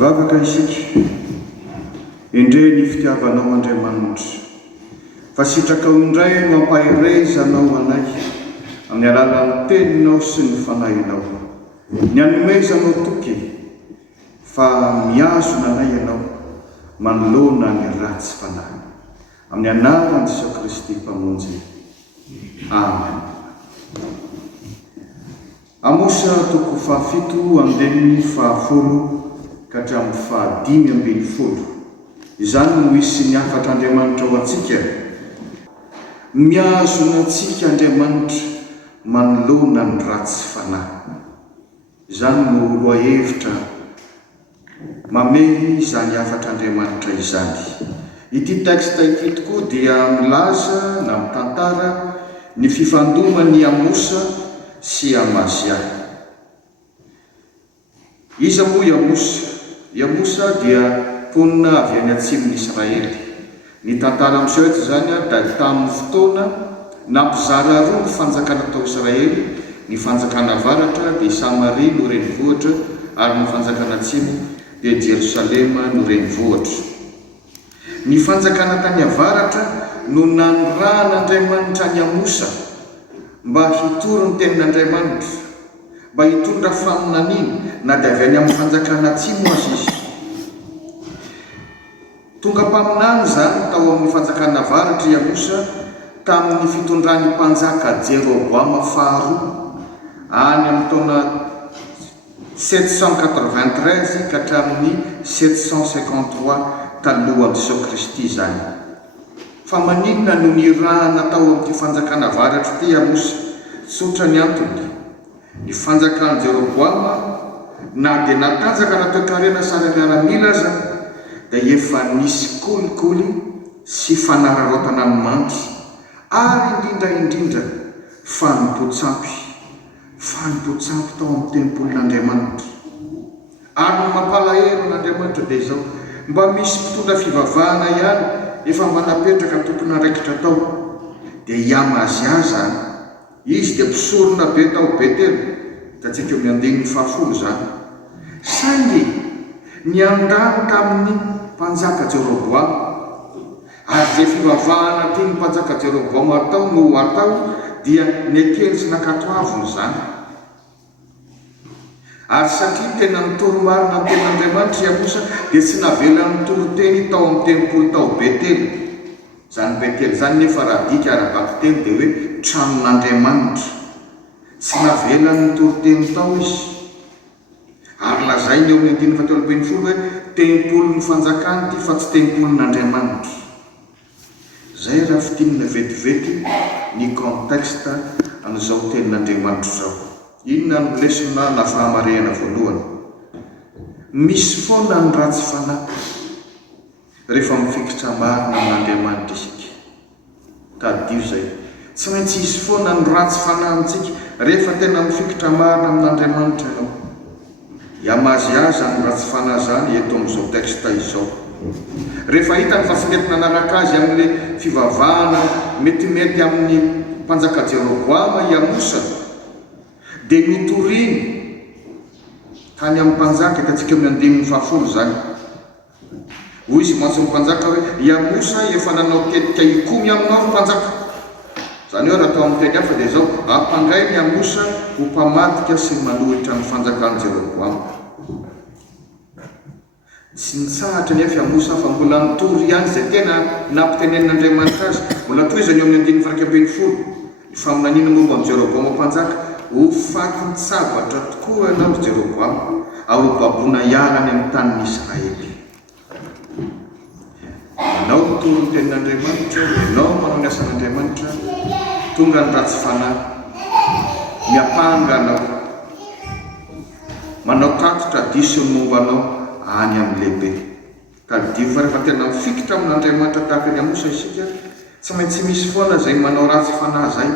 vavaka isika indre ny fitiavanao Andriamanitra fa sitraka indray mampahirezanao anay amin'ny alalan'ny teninao sy ny fanahinao, ny anomezanao toky fa miazona anay ianao manoloana ny ratsy fanahy amin'ny anaran'i Jesosy Kristy mpamonjy. Amen. Amosa toko 7:10 ka hatramin'ny 5:50. Izany no isy ny afatra Andriamanitra ho antsika. Miazona antsika Andriamanitra manoloana ny ratsy fanahy. Izany no loha-hevitra mamehy izany afatra Andriamanitra izany. Ity texte ity tokoa dia milaza na mitantara ny fifandoman'ny Amosa sy Amazia. Iza moa i Amosa? I Amosa dia mponina avy any atsimon'ny Israely. Ny tantara amin'izao eto zany da tamin'ny fotoana nampizara roa ny fanjakana tao Israely, ny fanjakana avaratra dia Samaria no renivohitra, ary ny fanjakana atsimo dia Jerusalema no renivohitra. Ny fanjakana tany avaratra no nanirahan'Andriamanitra ny Amosa mba hitoro ny tenin'Andriamanitra, mba hitondra faminaniana na dia avy any amin'ny fanjakana atsimo azy izy. Tonga mpaminany zany tao amin'ny fanjakana avaratra i Amosa tamin'ny fitondran'ny mpanjaka Jeroboama faharoa any amin'ny taona 793 ka hatramin'ny 753 talohan'i Jesosy Kristy zany. Fa maninona no nirahana tao amin'ity fanjakana avaratra ity Amosa? Tsotra ny antony. Ny fanjakan'i Jeroboama na dia natanjaka raha toe-karena sary miaramila aza dia efa nisy kolikoly sy fanararaotana ny mandry, ary indrindra fanompoantsampy tao amin'ny tempolin'Andriamanitra. Ary ny mampalahelo n'Andriamanitra dia izao, mba misy mpitondra fivavahana ihany efa mba napetraka tompona raikitra tao, dia i Amazia zany. Izy dia mpisorona be tao Betely, tatsika eo amin'ny 10 zany. Saingy niandany tamin'ny mpanjaka Jeroboama, ary zay fivavahana tiany mpanjaka Jeroboama atao no atao dia nekely sy nakatoaviny zany. Ary satria tena nitoro-marina ny tenin'Andriamanitra i Amosa dia tsy navela nitoro-teny tao amin'ny tempolo tao Betely. Zany Betely zany nefa raha dika ara-bapiteny dia hoe tranon'Andriamanitra. Tsy navela nitoro-teny tao izy. Ary lazainy eo amin'ny 7:50 hoe tempolon'ny fanjakany ity fa tsy tempolon'Andriamanitra. Zay raha fitinina vetivety ny contexte amin'izao tenin'Andriamanitra zao. Inona no lesona na fahamarehana voalohany? Misy foana ny ratsy fanahy rehefa mifikitra marina amin'Andriamanitra isika. Tadio zay. Tsy maintsy isy foana ny ratsy fanahy amintsika rehefa tena mifikitra marina amin'Andriamanitra ianao. I Amazia zany ratsy fanahy zany eto amin'izao texte izao. Rehefa hita ny fahafiletina nanaraka azy amin'ilay fivavahana metimety amin'ny mpanjaka Jeroboama i Amosa, dia nitoriny tany amin'ny mpanjaka tatsika eo amin'ny 10 zany. Hoy izy maso mpanjaka hoe i Amosa efa nanao tetika ikomy aminao mpanjaka. Zany hoe raha tao amin'ny teny hafa dia izao, ampangay ny Amosa ho mpamadika sy malohitra ny fanjakan'i Jeroboama. Tsy nitsahatra nefa Amosa fa mbola nitory ihany izay tena nampitenen'Andriamanitra azy. Mbola toizany eo amin'ny 9:50. Ny faminaniana momba amin'ny Jeroboama mpanjaka, ho faty nitsabatra tokoa ianao Jeroboama, ary ho baboana iarany amin'ny tanin'ny Israely. Ianao mitoro ny tenin'Andriamanitra, ianao manao ny asan'Andriamanitra, tonga ny ratsy fanahy miapanga anao, manao tatotra diso ny momba anao any amin'ny lehibe. Tadio fa rehefa tena mifikitra amin'Andriamanitra tahaka ny Amosa isika, tsy maintsy misy foana zay manao ratsy fanahy zay,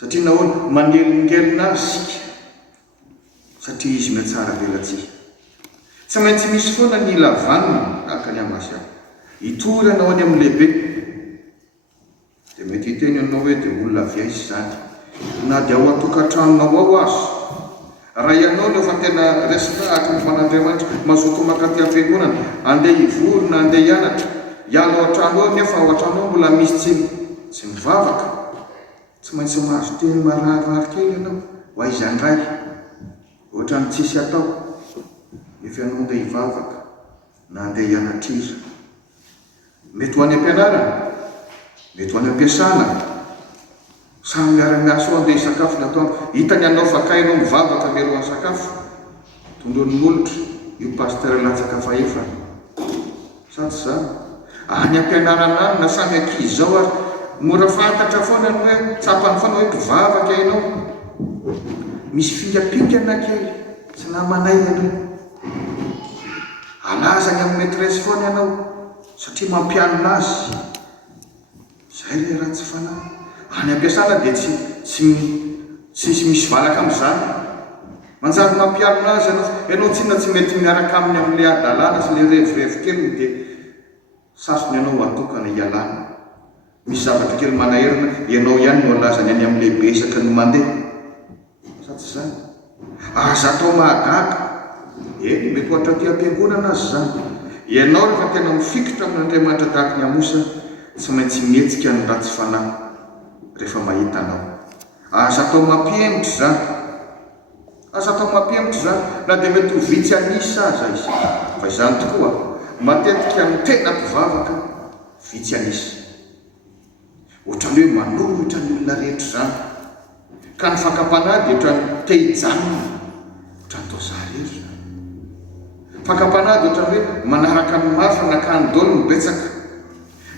satria nahoana manelingelina azy isika, satria izy miatsara velantsika. Tsy maintsy misy foana ny ilavaniny tahaka ny Amazia. Hitory anao any amin'ny lehibe dia mety hiteny anao hoe dia olona viaisy zany, na dia ao atokantranonao ao azy, raha ianao no efa tena resaka atran'andriamanitra mazoto makaty am-piangonana andeha ivorona andeha hianatra iala ao an-trano ao nefa ao an-trano ao mbola misy tsy mivavaka tsy maintsy mahazo teny mararirary kely ianao ho aizany ray ohatra ny tsisy atao efa ianao andeha hivavaka na andeha hianatrira mety ho any am-pianarana mety ho any am-piasana samy miara-miasa ao andeha hisakafo natao hitany anao fa kainao mivavaka miarohan'ny sakafo tondron'ny olotra io paster latsaka fa efa sady zany any am-pianarana any na samy ankizy zao ary mora fantatra foana ny hoe tsapany foana hoe mpivavaka ianao misy fingapingana kely tsy namanay ianao alazany amin'ny maîtresse foana ianao satria mampianona azy zay le raha tsy fanahy any am-piasana dia tsy misy valaka amin'izany manjary mampianona azy ianao tsina tsy mety miaraka aminy amin'le adalàna sy le revirevy kely dia sasony ianao atokana hialana misy zavatra kely manaherina ianao ihany no alazany any amin'le besaka no mandeha satsy zany aza atao mahagaga eny mety ohatra ty am-piangonana azy zany ianao rehefa tena mifikitra amin'Andriamanitra tahaka ny amosa tsy maintsy mihetsika ny ratsy fanahy rehefa mahita anao aza atao mampiemitra zany aza atao mampiemitra zany na dia mety ho vitsy anisa aza izy fa izany tokoa matetika ny tena mpivavaka vitsy anisa ohatrany hoe manolotra ny olona rehetra zany ka ny fakapanahy dia ohatrany te-hijanona ohatrany taozary ery zany fakapanahy dia ohatrany hoe manaraka ny mafana ka ny dolo mibetsaka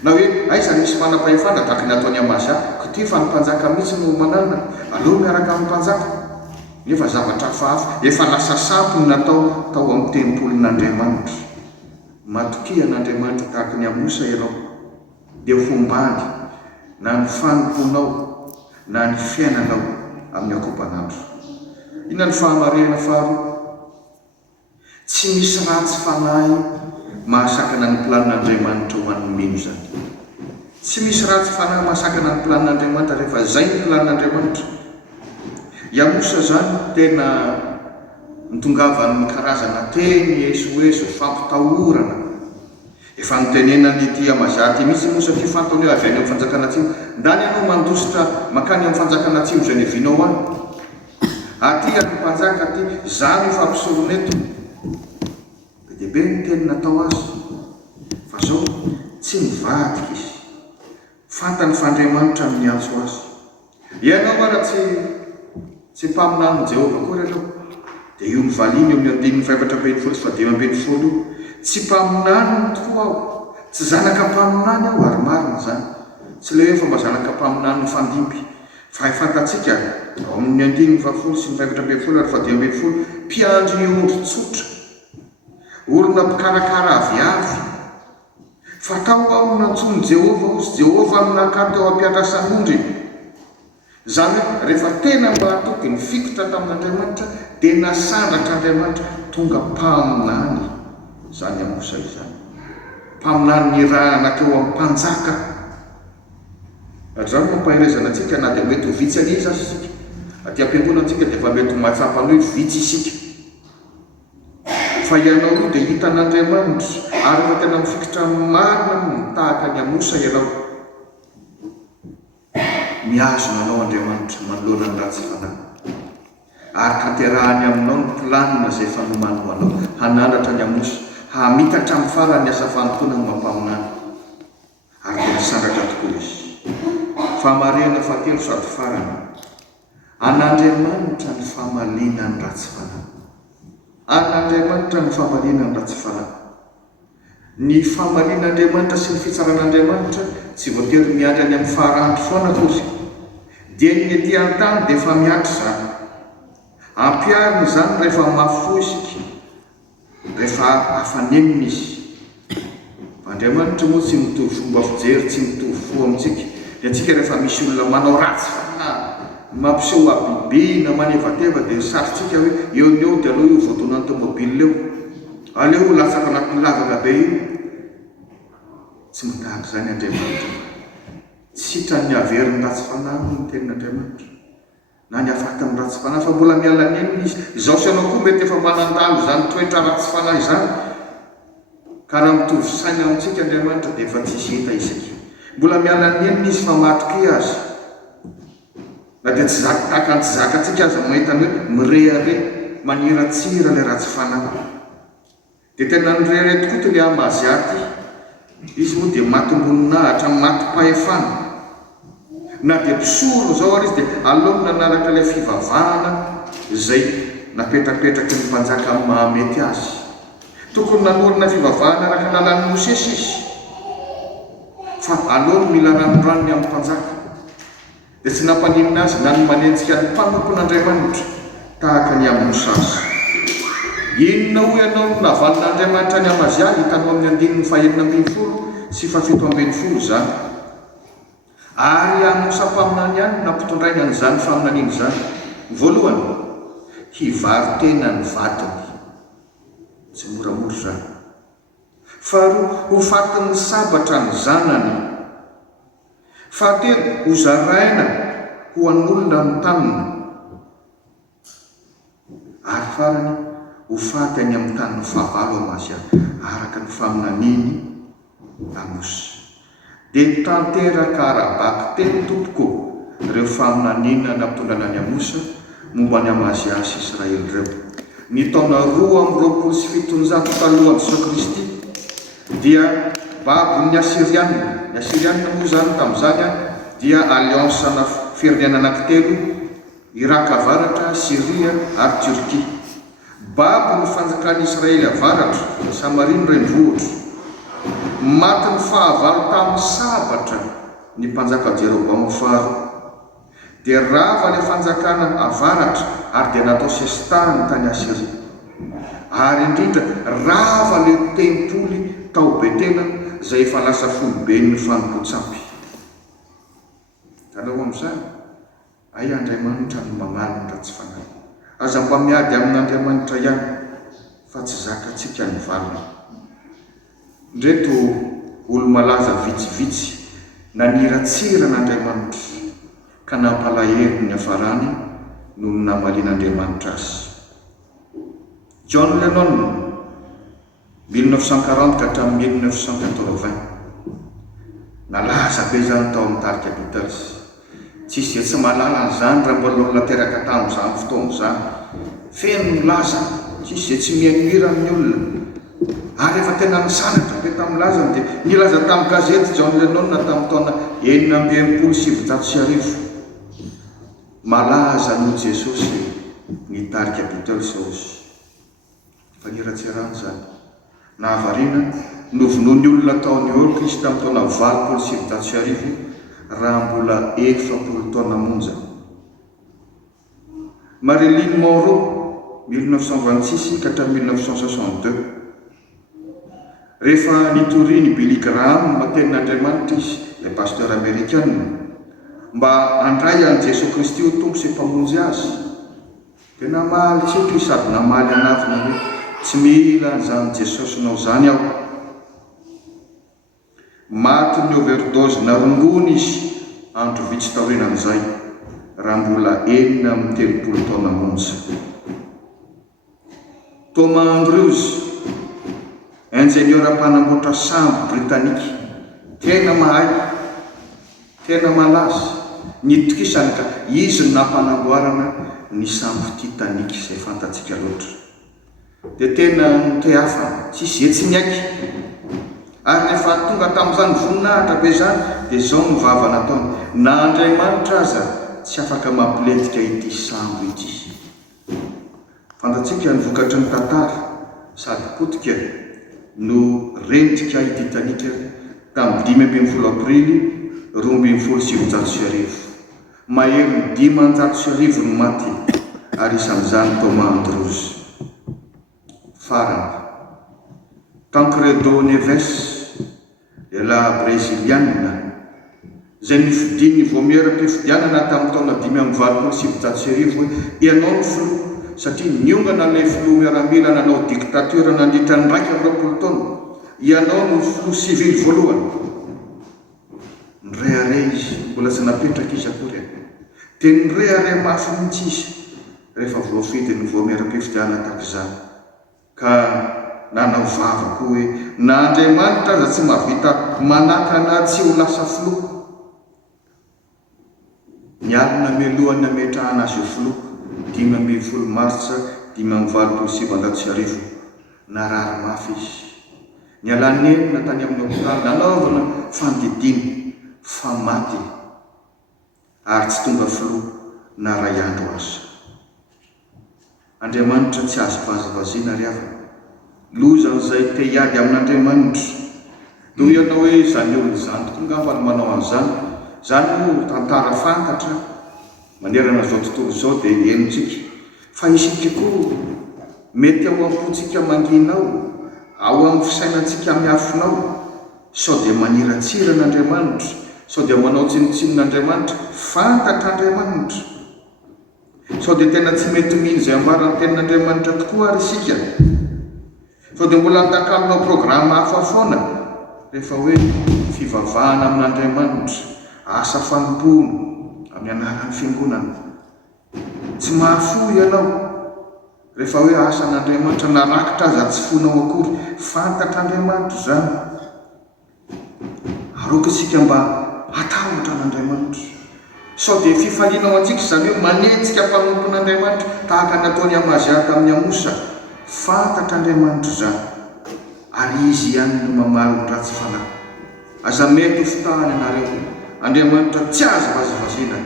na hoe aizany misy manam-pahefana tahaka ny ataony amazy ty fa ny mpanjaka mihitsy no manana aloha miaraka amin'ny mpanjaka nefa zavatra fahafa efa lasa sampy ny natao tao amin'ny tempolin'Andriamanitra matokia n'Andriamanitra tahaka ny amosa ianao dia fombany na ny fanomponao na ny fiainanao amin'ny akopanandro ina ny fahamarena faharoa tsy misy ratsy fanahy mahasakana ny planin'Andriamanitra ho an'ny mino zany tsy misy ratsy fanahy mahasakana ny planin'Andriamanitra rehefa zay ny planin'Andriamanitra iamosa zany tena nitongavan'ny karazana teny esoeso fampitahorana efa nitenenany ity amazaty mihitsy moa satria fantany hoe avy any amin'ny fanjakana atsimo ndany ianao mandositra makany amin'ny fanjakana atsimo zay nevinao any aty any mpanjaka aty zany fampisoroneto dia be ny teny natao azy fa zao tsy mivadika izy fantany fandriamanitra amin'ny antso azy ianao ara tsy mpaminany Jehova koa ianao dia io mivaliny eo amin'ny 5:50 sy 5:50 tsy mpaminany tokoa aho tsy zanaka mpaminany aho ary marina zany tsy le hoe fa mba zanaka mpaminany ny fandimby fa fantatsika ao amin'ny 5:50 sy 5:50 ary 5:50 mpiandry ny ondry tsotra olona mpikarakara aviavy fatao ao nantsony Jehova ozy Jehova aminakaty ao ampiatrasan'ondry zany rehefa tena mahatoky ny fikitra tamin'Andriamanitra dia nasandratra Andriamanitra tonga mpaminany zany amosa izany mpaminany ny raha anakeo amin'ny mpanjaka ary zany mampahirezana antsika na dia mety ho vitsy aniza azy isika aty am-piangonana antsika dia efa mety ho mahatsapany hoe vitsy isika fa ianao io dia hitan'Andriamanitra ary efa tena mifikitra marina mitahaka ny amosa ianao miazona anao Andriamanitra manoloana ny ratsy fanahy ary tanterahany aminao ny planina zay fanomany ho anao hanandratra ny amosa hamitatra amin'ny farany asa fanontona ny mampaminany ary dia misandratra tokoa izy fahamarena fahatelo sady farany an'Andriamanitra ny fahamaliana ny ratsy fanahy an'Andriamanitra ny fahamaliana ny ratsy fanahy ny fahamalin'Andriamanitra sy ny fitsaran'Andriamanitra tsy voatery miandry any amin'ny faharanty foana kozy dia ny ety an-tany dia efa miatra zany ampiariny zany rehefa mafo isika rehefa hafanenina izy Andriamanitra moa tsy mitovy fomba fijery tsy mitovy fo amintsika dia antsika rehefa misy olona manao ratsy fanahy mampiseho abiby na manevateva dia sarotsika hoe eo ny eo dia aloha io voadonan'ny tomobile eo aleo latsaka anatin'ny lavana be io tsy mitahaka zany Andriamanitra tsy hitrany haveriny ratsy fanahy ny tenin'Andriamanitra na ny afaka amin'ny ratsy fanahy fa mbola miala nenina izy izao sy anao koa mety efa manandalo zany toetra ratsy fanahy zany ka raha mitovy saina amintsika Andriamanitra dia efa tsisy hita isika mbola miala nenina izy fa matoky azy na dia tsy zaka takany tsy zakatsika azy mahitany hoe mirehare maniratsira ilay ratsy fanahy dia tena nirehare tokoa ty le amaziaty izy moa dia matomboninahitra matim-pahefana na dia mpisoro zao ary izy dia aleony nanaraka ilay fivavahana izay napetrapetraky ny mpanjaka amin'ny mahamety azy tokony nanorina fivavahana araka lalan'ny Mosesy izy fa aleony mila ranoranony amin'ny mpanjaka dia tsy nampaninina azy na ny manenjika ny mpanompon'Andriamanitra tahaka ny amin'ny Mosasy inona ho ianao navalin'Andriamanitra ny Amazia hitanao amin'ny andininy 270 sy 720 zany ary anosam-paminany ihany nampitondrainy an'izany faminaniana zany voalohany hivary tena ny vatiny tsy moramora zany faharoa ho fatiny sabatra ny zanany fahatelo ho zaraina ho an'olona amin'ny taniny ary farany ho faty any amin'ny taniny fahavalo Amazia araka ny faminaniny Amosy dia tanteraka arabaky teny tompoko ireo faminanina nampitondrana ny Amosa momba ny Amazia sy Israely ireo ny taona 227 talohan'i Jesoa Kristy dia babon'ny Asirianina moa zany tamin'izany dia aliansana firenena anankitelo Irak avaratra, Syria ary Turquie babo ny fanjakan'i Israely avaratra Samaria ny renivohitra maty ny fahavalo tamin'ny sabatra ny mpanjaka Jeroboamo faharoa dia rava ilay fanjakana avaratra ary dia natao sestany tany Asiria ary indrindra rava ilay tempoly tao Betela izay efa lasa foloben'ny fanompontsampy tanao amin'izany ay Andriamanitra no mamaly ny ratsy fanahy aza mba miady amin'Andriamanitra ihany fa tsy zakatsika ny valina ndreto olo malaza vitsivitsy naniratsira n'Andriamanitra ka nampalahelo ny hafarany noho ny namalian'Andriamanitra azy John Lennon 1940 ka hatramin'ny 1980 nalaza be zany tao amin'ny tarika Beatles tsisy tsy malala an'izany raha mbola olona teraka tamin'izany fotoana zany feno milaza tsisy tsy mianihira amin'ny olona ary efa tena nisanatra be tamin'ny lazany dia nilaza tamin'ny gazety John Lennon tamin'ny taona 1970 malaza noho Jesosy ny tarika Beatles ozy fa niratsirany zany na havariana novonoa ny olona taony olo izy tamin'ny taona 1970 raha mbola 70 taona monja Marilyn Monroe 1926 ka hatramin'ny 1962 rehefa nitoriany Billy Graham matenin'Andriamanitra izy ilay pasteur américaine mba handray an Jesosy Kristy ho tompo sy mpamonjy azy tena mahaly tsika izy sady namaly anavina hoe tsy mila an'izany Jesosy nao zany aho maty ny overdose narongony izy andro vitsy taorenan'izay raha mbola 30 taona monja Thomas Andrews ingénieur mpanamboatra sambo britannique tena mahay tena malaza nitokisany ka izy nampanamboarana ny sambo Titanic izay fantatsika loatra dia tena niteafana tsisy etsy niaiky ary rehefa tonga tamin'izany voninahitra be zany dia zao ny vava nataony na Andriamanitra aza tsy afaka mampiletika ity sambo ity fantatsika ny vokatry ny tantara sady potika no rendrika i Titanic tamin'ny 15 aprily 2017 mahery 500 no maty ary isan'izany Thomas Andrews farany Tancredo Neves de la brésiliana izay nifidiny voamiera-pifidianana tamin'ny taona 527 hoe ianao ny filoha satria niongana ilay filoha miaramila nanao dictature nandritra ny 20 taona ianao no filoha civil voalohany nirehare izy mbola tsy napetraka izy akory dia nyre mafy mihitsy izy rehefa voafity ny voamiara-pifidiana tahaka izany ka nanao vavako hoe na Andriamanitra aza tsy mahavita manakana tsy ho lasa filoko, ny alina melohany ametrahana azy io filoko 5 Martsa 1970 narary mafy izy. Ny alan'ny enina tany amin'ny hôpitaly nanaovana fandidiny fa maty ary tsy tonga filoko na ray andro aza. Andriamanitra tsy azo vazivaziana ry havana. Lozan'izay te hiady amin'Andriamanitra toy ianao hoe zany eo izany tonga ny manao an'izany, zany ho tantara fantatra manerana zao tontolo izao dia henontsika fa isika koa mety ao am-pontsika manginao ao amin'ny fisainantsika miafinao sao dia maniratsira n'Andriamanitra, sao dia manao tsinotsinon'Andriamanitra, fantatr'Andriamanitra, sao dia tena tsy mety mino izay ambaran'ny tenin'Andriamanitra tokoa ary isika, sao dia mbola nitakalonao programa hafa foana rehefa hoe fivavahana amin'Andriamanitra, asa fanompoana amin'ny anaran'ny fiangonana. Tsy mahafoy ianao rehefa hoe asan'Andriamanitra narakitra aza tsy fonao akory, fantatr'Andriamanitra zany. Aroka isika mba hatahotra n'Andriamanitra, sao dia fifalianao antsika izany hoe manenjika mpanompon'Andriamanitra tahaka nataony Amaziata amin'ny Amosa, fantatr'Andriamanitra zany ary izy ihany no mamaly ny ratsy fanahy. Aza mety ho fitahany ianareo, Andriamanitra tsy azo vazivaziana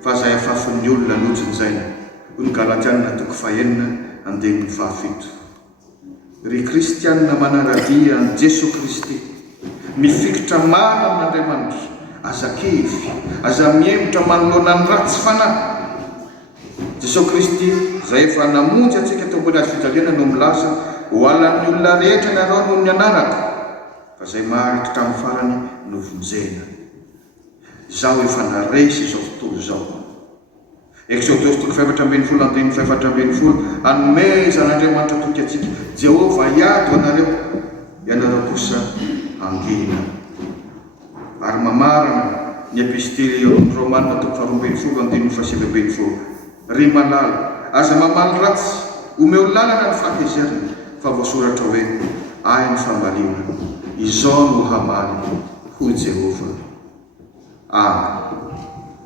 fa izay afafin'ny olona loatsin'izay. Ny Galatiana 4:9-7. Ry kristianina manaradia an' Jesosy Kristy mifikitra marina amin'Andriamanitra, aza kevy, aza miemotra manoloana ny ratsy fanahy. Jesosy Kristy izay efa namonjy antsika teo ambony hazo fijaliana no milaza ho alan'ny olona rehetra ianareo noho ny anarako, fa izay maharitra amin'ny farany no vonjena. Izao efa naresy izao tontolo izao. Exodus 4:4-5 anomezan'Andriamanitra toky atsika, Jehovah iady ho anareo, ianareo kosa angina. Ary mamarana ny epistily Romanina 12:7-7. Ry malala, aza mamaly ratsy, omeo lalana ny fahatezerana, fa voasoratra hoe ay ny fambaliana, izao no hamaly ho Jehovah. Amen.